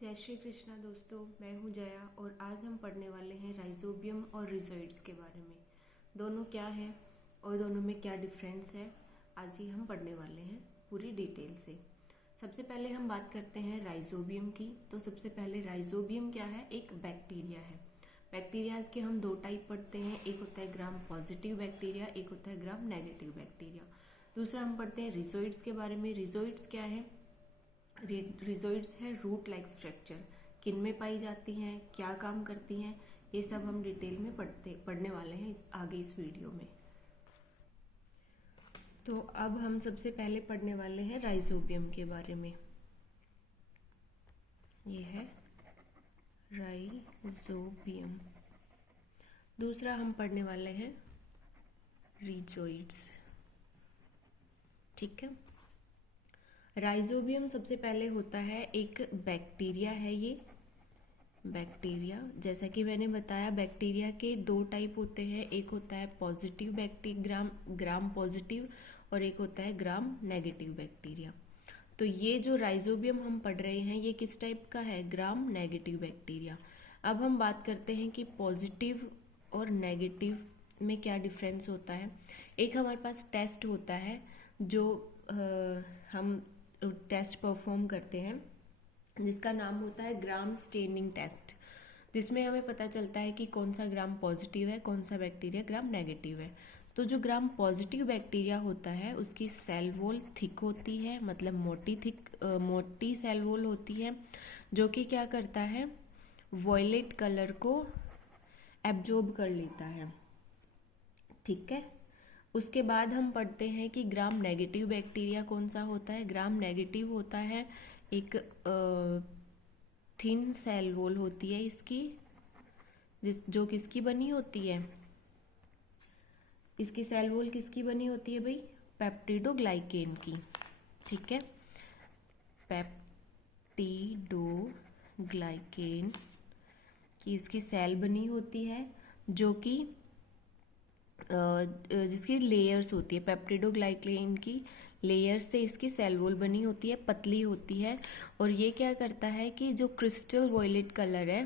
जय श्री कृष्णा दोस्तों, मैं हूँ जया और आज हम पढ़ने वाले हैं राइजोबियम और रिजोइड्स के बारे में। दोनों क्या है और दोनों में क्या डिफरेंस है, आज ही हम पढ़ने वाले हैं पूरी डिटेल से। सबसे पहले हम बात करते हैं राइजोबियम की। तो सबसे पहले राइजोबियम क्या है? एक बैक्टीरिया है। बैक्टीरियाज के हम दो टाइप पढ़ते हैं, एक होता है ग्राम पॉजिटिव बैक्टीरिया, एक होता है ग्राम नेगेटिव बैक्टीरिया। दूसरा हम पढ़ते हैं रिजोइड्स के बारे में। रिजोइड्स क्या है? रिजोइड्स है रूट लाइक स्ट्रक्चर। किन में पाई जाती हैं, क्या काम करती हैं, ये सब हम डिटेल में पढ़ने वाले हैं आगे इस वीडियो में। तो अब हम सबसे पहले पढ़ने वाले हैं राइजोबियम के बारे में। ये है राइजोबियम। दूसरा हम पढ़ने वाले हैं रिजोइड्स। ठीक है। राइजोबियम सबसे पहले होता है एक बैक्टीरिया है। ये बैक्टीरिया, जैसा कि मैंने बताया, बैक्टीरिया के दो टाइप होते हैं, एक होता है पॉजिटिव बैक्टीरिया ग्राम पॉजिटिव और एक होता है ग्राम नेगेटिव बैक्टीरिया। तो ये जो राइजोबियम हम पढ़ रहे हैं ये किस टाइप का है? Gram negative bacteria. अब हम बात करते हैं कि पॉजिटिव और नेगेटिव में क्या डिफरेंस होता है। एक हमारे पास टेस्ट होता है जो हम टेस्ट परफॉर्म करते हैं, जिसका नाम होता है ग्राम स्टेनिंग टेस्ट, जिसमें हमें पता चलता है कि कौन सा ग्राम पॉजिटिव है, कौन सा बैक्टीरिया ग्राम नेगेटिव है। तो जो ग्राम पॉजिटिव बैक्टीरिया होता है उसकी सेल वॉल थिक होती है, मतलब मोटी सेल वॉल होती है, जो कि क्या करता है, वॉयलेट कलर को एब्जॉर्ब कर लेता है। ठीक है। उसके बाद हम पढ़ते हैं कि ग्राम नेगेटिव बैक्टीरिया कौन सा होता है। ग्राम नेगेटिव होता है एक थिन सेल वॉल होती है इसकी, जो किसकी बनी होती है? इसकी सेल वॉल किसकी बनी होती है भाई? पेप्टिडोग्लाइकेन की। ठीक है। पेप्टिडोग्लाइकेन की इसकी सेल बनी होती है, जो कि जिसकी लेयर्स होती है। पेप्टिडोग्लाइकेन की लेयर्स से इसकी सेल वॉल बनी होती है, पतली होती है। और ये क्या करता है कि जो क्रिस्टल वॉयलेट कलर है,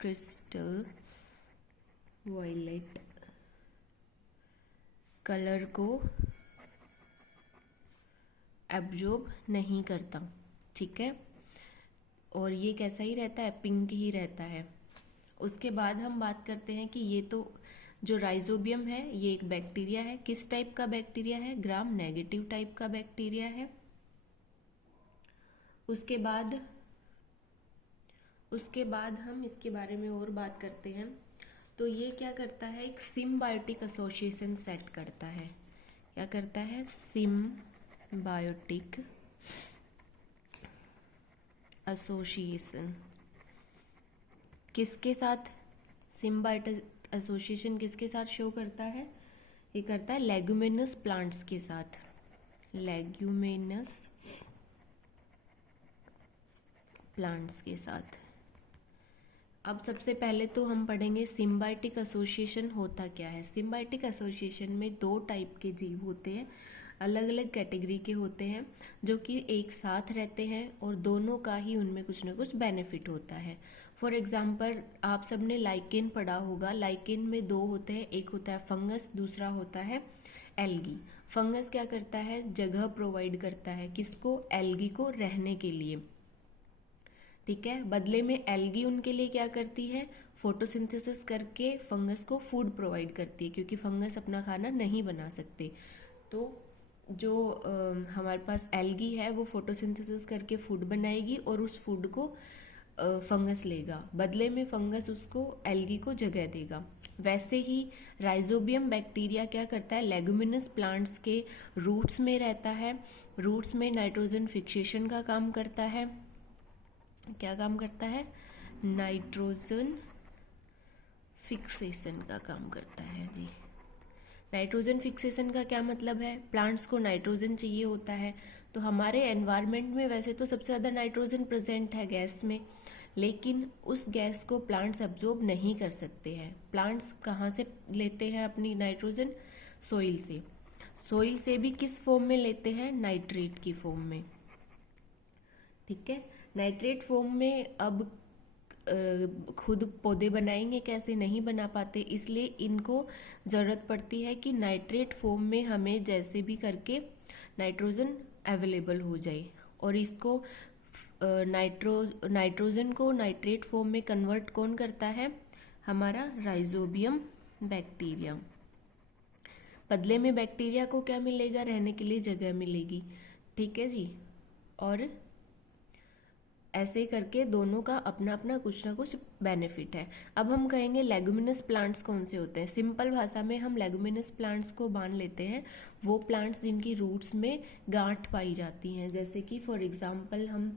क्रिस्टल वॉयलेट कलर को एब्जॉर्ब नहीं करता। ठीक है। और ये कैसा ही रहता है? पिंक ही रहता है। उसके बाद हम बात करते हैं कि ये तो जो राइजोबियम है ये एक बैक्टीरिया है। किस टाइप का बैक्टीरिया है? ग्राम नेगेटिव टाइप का बैक्टीरिया है। उसके बाद हम इसके बारे में और बात करते हैं। तो ये क्या करता है? एक सिम्बायोटिक एसोसिएशन सेट करता है। क्या करता है? Symbiotic association. किसके साथ सिम्बायोटिक एसोसिएशन किसके साथ शो करता है? ये करता है लेग्यूमिनस प्लांट्स के साथ। लेग्यूमिनस प्लांट्स के साथ। अब सबसे पहले तो हम पढ़ेंगे सिम्बायोटिक एसोसिएशन होता क्या है। सिम्बायोटिक एसोसिएशन में दो टाइप के जीव होते हैं, अलग अलग कैटेगरी के होते हैं, जो कि एक साथ रहते हैं और दोनों का ही उनमें कुछ ना कुछ बेनिफिट होता है। फॉर एग्जाम्पल, आप सबने लाइकेन पढ़ा होगा। लाइकेन में दो होते हैं, एक होता है फंगस, दूसरा होता है एल्गी। फंगस क्या करता है? जगह प्रोवाइड करता है किसको? एल्गी को रहने के लिए। ठीक है। बदले में एल्गी उनके लिए क्या करती है? फोटोसिंथेसिस करके फंगस को फूड प्रोवाइड करती है, क्योंकि फंगस अपना खाना नहीं बना सकते। तो जो हमारे पास एल्गी है वो फोटोसिंथेसिस करके फूड बनाएगी और उस फूड को फंगस लेगा, बदले में फंगस उसको एल्गी को जगह देगा। वैसे ही राइजोबियम बैक्टीरिया क्या करता है? लेगुमिनस प्लांट्स के रूट्स में रहता है। रूट्स में नाइट्रोजन फिक्सेशन का काम करता है। क्या काम करता है? नाइट्रोजन फिक्सेशन का काम करता है जी। नाइट्रोजन फिक्सेशन का क्या मतलब है? प्लांट्स को नाइट्रोजन चाहिए होता है। तो हमारे एनवायरनमेंट में वैसे तो सबसे ज़्यादा नाइट्रोजन प्रेजेंट है गैस में, लेकिन उस गैस को प्लांट्स अब्जॉर्ब नहीं कर सकते हैं। प्लांट्स कहाँ से लेते हैं अपनी नाइट्रोजन? सोइल से। सोइल से भी किस फॉर्म में लेते हैं? नाइट्रेट की फॉर्म में। ठीक है। नाइट्रेट फॉर्म में अब खुद पौधे बनाएंगे कैसे, नहीं बना पाते, इसलिए इनको ज़रूरत पड़ती है कि नाइट्रेट फॉर्म में हमें जैसे भी करके नाइट्रोजन अवेलेबल हो जाए, और इसको नाइट्रोजन को नाइट्रेट फॉर्म में कन्वर्ट कौन करता है, हमारा राइजोबियम बैक्टीरिया। बदले में बैक्टीरिया को क्या मिलेगा, रहने के लिए जगह मिलेगी, ठीक है जी। और ऐसे करके दोनों का अपना अपना कुछ ना कुछ बेनिफिट है। अब हम कहेंगे लेगुमिनस प्लांट्स कौन से होते हैं। सिंपल भाषा में हम लेगुमिनस प्लांट्स को मान लेते हैं वो प्लांट्स जिनकी रूट्स में गांठ पाई जाती हैं, जैसे कि फॉर एग्जांपल हम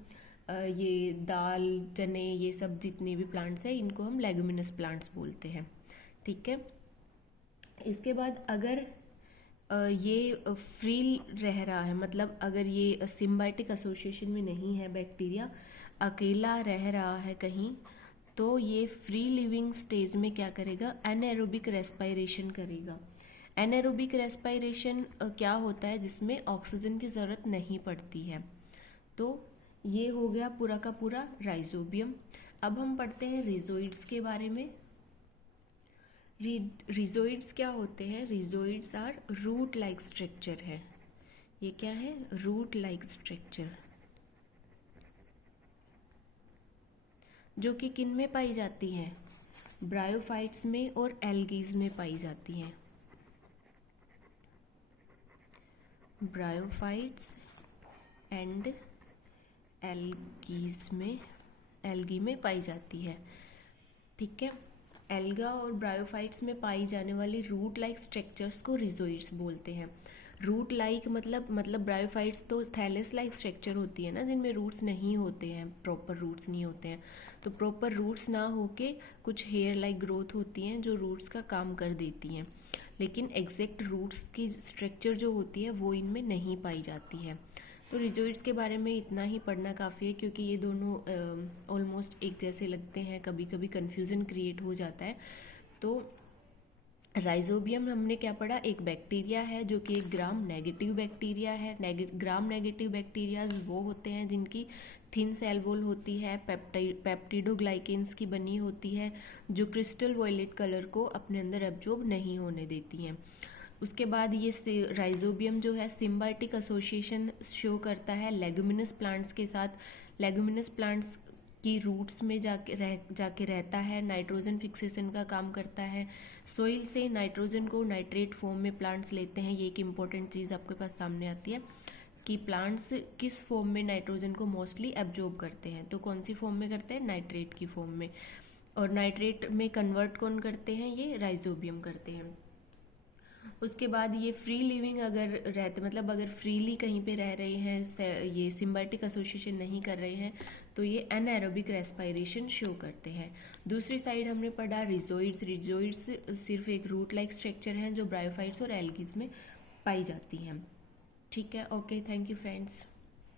ये दाल चने ये सब जितने भी प्लांट्स हैं इनको हम लेगुमिनस प्लांट्स बोलते हैं, ठीक है। इसके बाद अगर ये फ्री रह रहा है, मतलब अगर ये सिम्बायोटिक एसोसिएशन में नहीं है, बैक्टीरिया अकेला रह रहा है कहीं, तो ये फ्री लिविंग स्टेज में क्या करेगा, एनाएरोबिक रेस्पिरेशन करेगा। एनाएरोबिक रेस्पिरेशन क्या होता है, जिसमें ऑक्सीजन की ज़रूरत नहीं पड़ती है। तो ये हो गया पूरा का पूरा राइजोबियम। अब हम पढ़ते हैं रिजोइड्स के बारे में। रिजोइड्स क्या होते हैं, रिजोइड्स आर रूट लाइक स्ट्रक्चर है। ये क्या है, रूट लाइक स्ट्रक्चर, जो कि किन में पाई जाती हैं, ब्रायोफाइट्स में और एल्गीज में पाई जाती हैं। ब्रायोफाइट्स एंड एल्गी में पाई जाती है, ठीक है। एल्गा और ब्रायोफाइट्स में पाई जाने वाली रूट लाइक स्ट्रक्चर्स को रिजोइड्स बोलते हैं। रूट लाइक मतलब ब्रायोफाइट्स तो थैलेस लाइक स्ट्रक्चर होती है ना, जिनमें रूट्स नहीं होते हैं, प्रॉपर रूट्स नहीं होते हैं। तो प्रॉपर रूट्स ना होके कुछ हेयर लाइक ग्रोथ होती हैं जो रूट्स का काम कर देती हैं, लेकिन एग्जैक्ट रूट्स की स्ट्रक्चर जो होती है वो इनमें नहीं पाई जाती है। तो रिजोइड्स के बारे में इतना ही पढ़ना काफ़ी है, क्योंकि ये दोनों ऑलमोस्ट एक जैसे लगते हैं, कभी कभी कन्फ्यूज़न क्रिएट हो जाता है। तो राइजोबियम हमने क्या पढ़ा, एक बैक्टीरिया है जो कि एक ग्राम नेगेटिव बैक्टीरिया है। ग्राम नेगेटिव बैक्टीरियाज वो होते हैं जिनकी थिन सेल वॉल होती है, पेप्टिडोग्लाइकेन्स की बनी होती है, जो क्रिस्टल वॉयलेट कलर को अपने अंदर एब्जॉर्ब नहीं होने देती हैं। उसके बाद ये राइजोबियम जो है सिम्बायोटिक एसोसिएशन शो करता है लेगुमिनस प्लांट्स के साथ। लेगुमिनस प्लांट्स की रूट्स में जाके रहता है, नाइट्रोजन फिक्सेशन का काम करता है। सोइल से नाइट्रोजन को नाइट्रेट फॉर्म में प्लांट्स लेते हैं। ये एक इम्पॉर्टेंट चीज़ आपके पास सामने आती है कि प्लांट्स किस फॉर्म में नाइट्रोजन को मोस्टली एब्जॉर्ब करते हैं, तो कौन सी फॉर्म में करते हैं, नाइट्रेट की फॉर्म में। और नाइट्रेट में कन्वर्ट कौन करते हैं, ये राइजोबियम करते हैं। उसके बाद ये फ्री लिविंग अगर रहते, मतलब अगर फ्रीली कहीं पे रह रहे हैं, ये सिम्बायोटिक एसोसिएशन नहीं कर रहे हैं, तो ये एनाएरोबिक रेस्पिरेशन शो करते हैं। दूसरी साइड हमने पढ़ा रिजोइड्स। रिजोइड्स सिर्फ एक रूट लाइक स्ट्रक्चर हैं जो ब्रायोफाइट्स और एल्गीज में पाई जाती हैं, ठीक है। Okay, thank you friends.